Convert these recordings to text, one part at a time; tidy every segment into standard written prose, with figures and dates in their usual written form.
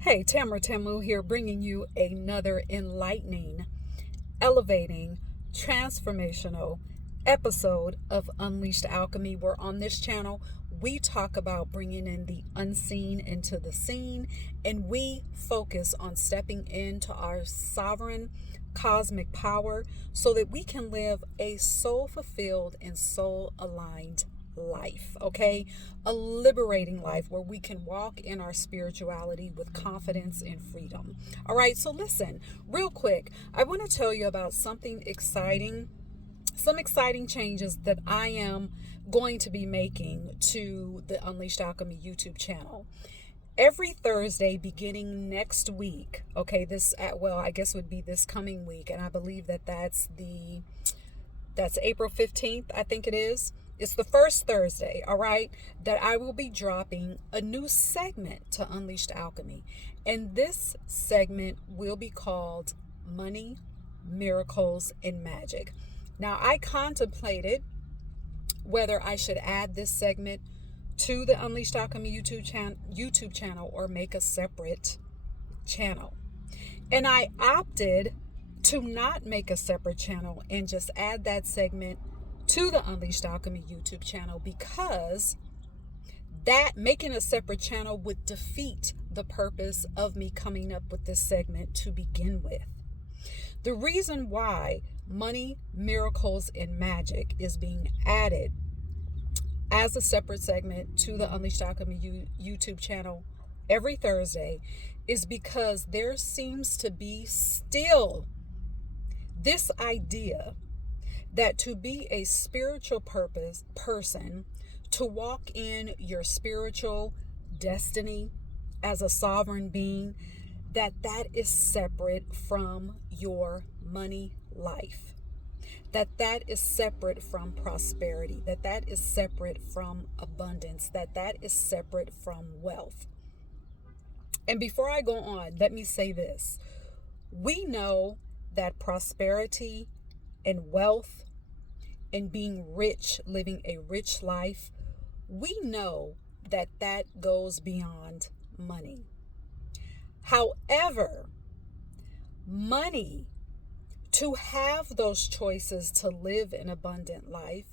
Hey, Tamara Tamu here, bringing you another enlightening, elevating, transformational episode of Unleashed Alchemy. Where on this channel, we talk about bringing in the unseen into the seen, and we focus on stepping into our sovereign cosmic power so that we can live a soul fulfilled and soul aligned life, okay? A liberating life where we can walk in our spirituality with confidence and freedom. All right, so listen, real quick, I want to tell you about something exciting, some exciting changes that I am going to be making to the Unleashed Alchemy YouTube channel. Every Thursday beginning next week, okay, I guess would be this coming week, and I believe that's April 15th, I think it is. It's the first Thursday, all right, that I will be dropping a new segment to Unleashed Alchemy. And this segment will be called Money, Miracles, and Magic. Now, I contemplated whether I should add this segment to the Unleashed Alchemy YouTube channel or make a separate channel. And I opted to not make a separate channel and just add that segment to the Unleashed Alchemy YouTube channel, because that making a separate channel would defeat the purpose of me coming up with this segment to begin with. The reason why Money, Miracles, and Magic is being added as a separate segment to the Unleashed Alchemy YouTube channel every Thursday is because there seems to be still this idea that to be a spiritual person, to walk in your spiritual destiny as a sovereign being, that is separate from your money life. That is separate from prosperity, that is separate from abundance, that is separate from wealth. And before I go on, let me say this. We know that prosperity and wealth and being rich, living a rich life, we know that goes beyond money. However, money, to have those choices to live an abundant life,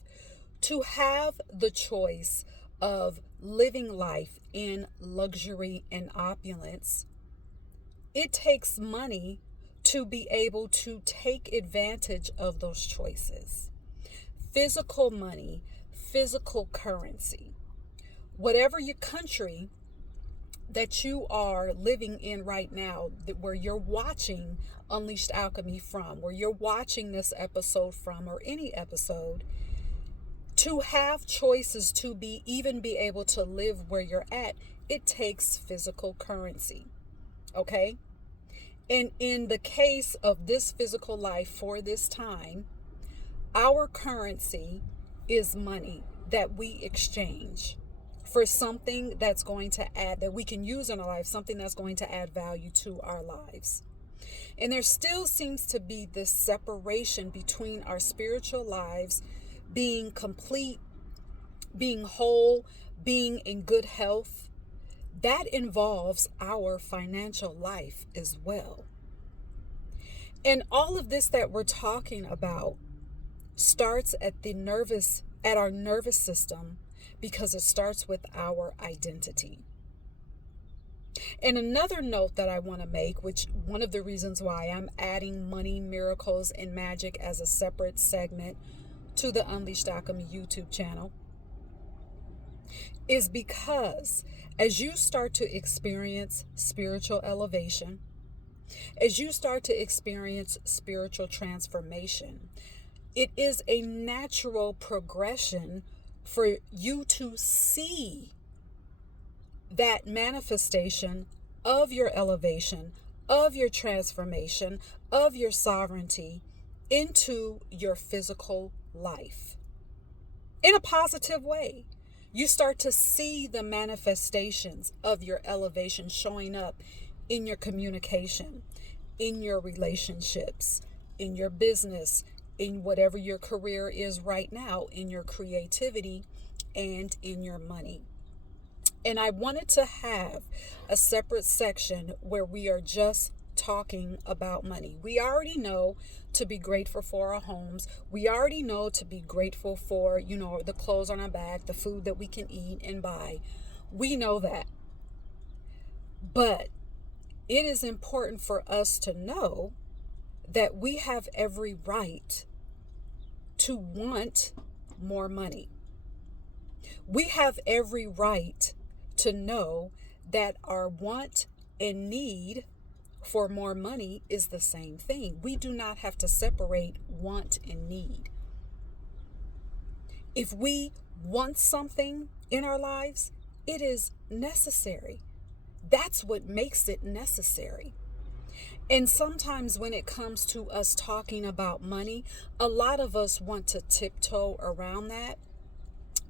to have the choice of living life in luxury and opulence, it takes money to be able to take advantage of those choices. Physical money, physical currency. Whatever your country that you are living in right now, where you're watching Unleashed Alchemy from, where you're watching this episode from, or any episode, to have choices to even be able to live where you're at, it takes physical currency. Okay? And in the case of this physical life for this time, our currency is money that we exchange for something that's going to add, that we can use in our life, something that's going to add value to our lives. And there still seems to be this separation between our spiritual lives being complete, being whole, being in good health. That involves our financial life as well. And all of this that we're talking about starts at our nervous system, because it starts with our identity. And another note that I want to make, which one of the reasons why I'm adding Money, Miracles, and Magic as a separate segment to the Unleashed Alchemy YouTube channel, is because as you start to experience spiritual elevation, as you start to experience spiritual transformation, it is a natural progression for you to see that manifestation of your elevation, of your transformation, of your sovereignty into your physical life in a positive way. You start to see the manifestations of your elevation showing up in your communication, in your relationships, in your business, in whatever your career is right now, in your creativity, and in your money. And I wanted to have a separate section where we are just talking about money. We already know to be grateful for our homes. We already know to be grateful for, the clothes on our back, the food that we can eat and buy. We know that. But it is important for us to know that we have every right to want more money. We have every right to know that our want and need for more money is the same thing. We do not have to separate want and need. If we want something in our lives, it is necessary. That's what makes it necessary. And sometimes when it comes to us talking about money, a lot of us want to tiptoe around that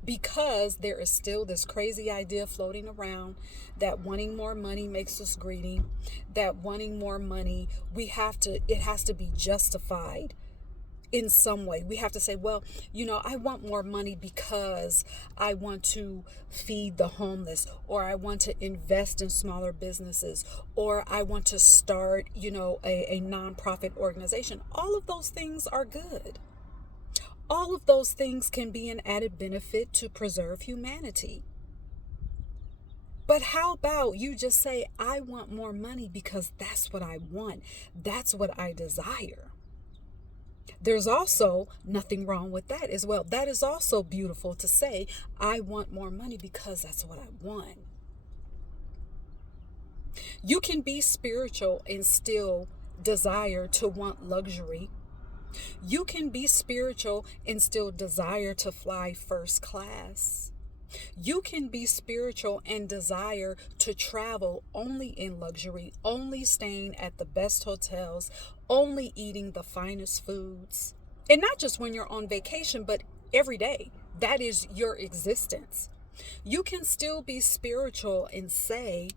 because there is still this crazy idea floating around that wanting more money makes us greedy, that wanting more money, it has to be justified in some way. We have to say, well, I want more money because I want to feed the homeless, or I want to invest in smaller businesses, or I want to start, a nonprofit organization. All of those things are good. All of those things can be an added benefit to preserve humanity. But how about you just say, I want more money because that's what I want. That's what I desire. There's also nothing wrong with that as well. That is also beautiful to say, I want more money because that's what I want. You can be spiritual and still desire to want luxury. You can be spiritual and still desire to fly first class. You can be spiritual and desire to travel only in luxury, only staying at the best hotels, only eating the finest foods. And not just when you're on vacation, but every day. That is your existence. You can still be spiritual and say,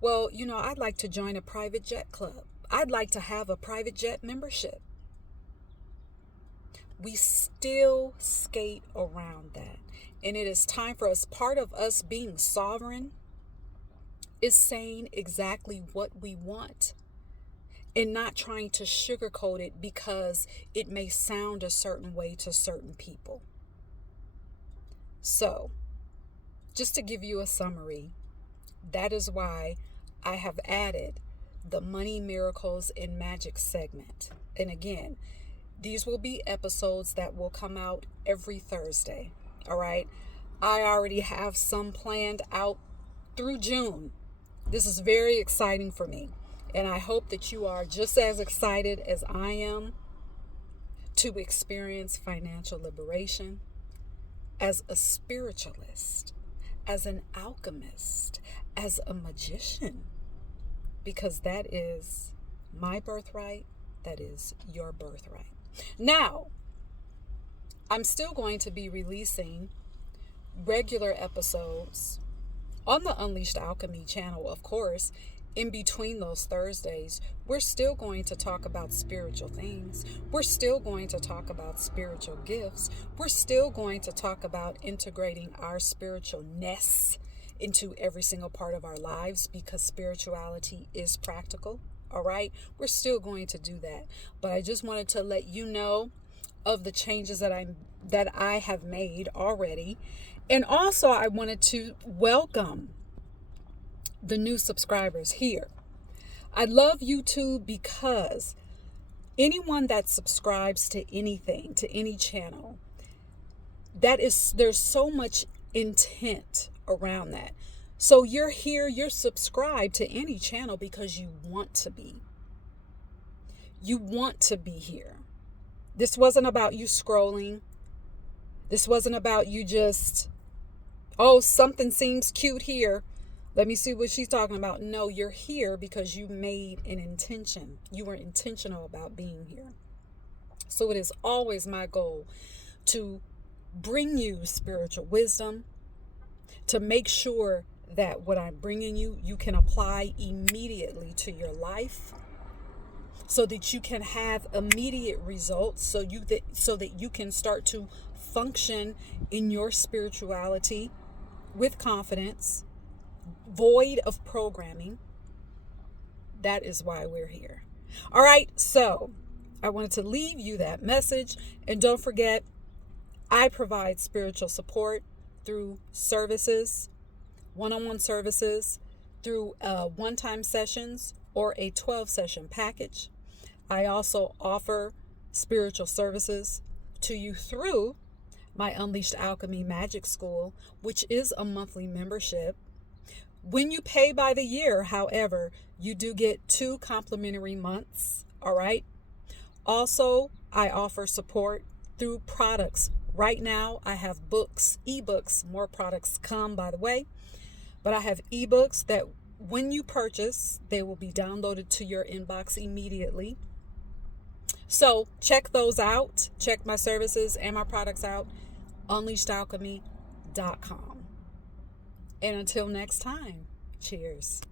well, I'd like to join a private jet club. I'd like to have a private jet membership. We still skate around that. And it is time for us. Part of us being sovereign is saying exactly what we want and not trying to sugarcoat it because it may sound a certain way to certain people. So, just to give you a summary, that is why I have added the Money, Miracles, and Magic segment. And again, these will be episodes that will come out every Thursday. All right. I already have some planned out through June. This is very exciting for me. And I hope that you are just as excited as I am to experience financial liberation as a spiritualist, as an alchemist, as a magician, because that is my birthright. That is your birthright. Now, I'm still going to be releasing regular episodes on the Unleashed Alchemy channel, of course. In between those Thursdays, we're still going to talk about spiritual things. We're still going to talk about spiritual gifts. We're still going to talk about integrating our spiritualness into every single part of our lives because spirituality is practical. All right, we're still going to do that. But I just wanted to let you know of the changes that I have made already. And also I wanted to welcome the new subscribers here. I love YouTube because anyone that subscribes to anything, to any channel, there's so much intent around that. So you're here, you're subscribed to any channel because you want to be. You want to be here. This wasn't about you scrolling. This wasn't about you just, something seems cute here. Let me see what she's talking about. No, you're here because you made an intention. You were intentional about being here. So it is always my goal to bring you spiritual wisdom, to make sure that what I'm bringing you, you can apply immediately to your life so that you can have immediate results, so that you can start to function in your spirituality with confidence, void of programming. That is why we're here. All right, so I wanted to leave you that message. And don't forget, I provide spiritual support through services, one-on-one services, through one-time sessions or a 12-session package. I also offer spiritual services to you through my Unleashed Alchemy Magic School, which is a monthly membership. When you pay by the year, however, you do get 2 complimentary months, all right? Also, I offer support through products. Right now, I have books, ebooks, more products come, by the way, but I have ebooks that when you purchase, they will be downloaded to your inbox immediately. So check those out. Check my services and my products out, unleashedalchemy.com. And until next time, cheers.